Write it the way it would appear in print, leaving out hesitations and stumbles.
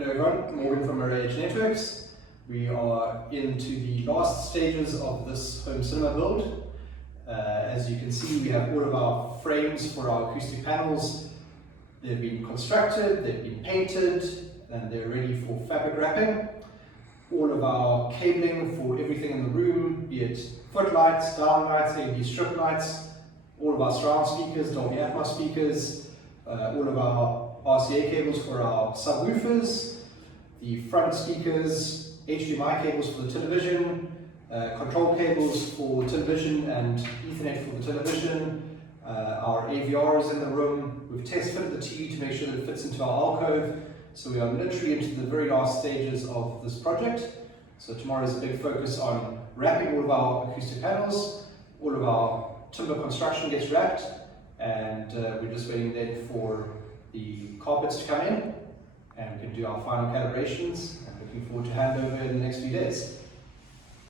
Hello everyone, Morgan from RH Networks. We are into the last stages of this home cinema build. As you can see, we have all of our frames for our acoustic panels. They've been constructed, they've been painted, and they're ready for fabric wrapping. All of our cabling for everything in the room, be it footlights, downlights, LED strip lights, all of our surround speakers, Dolby Atmos speakers, all of our RCA cables for our subwoofers, the front speakers, HDMI cables for the television, control cables for television and Ethernet for the television, our AVR is in the room. We've test fitted the TV to make sure that it fits into our alcove. So we are literally into the very last stages of this project. So tomorrow's a big focus on wrapping all of our acoustic panels. All of our timber construction gets wrapped, and we're just waiting then for the carpets to come in, and we can do our final calibrations, and looking forward to handover in the next few days.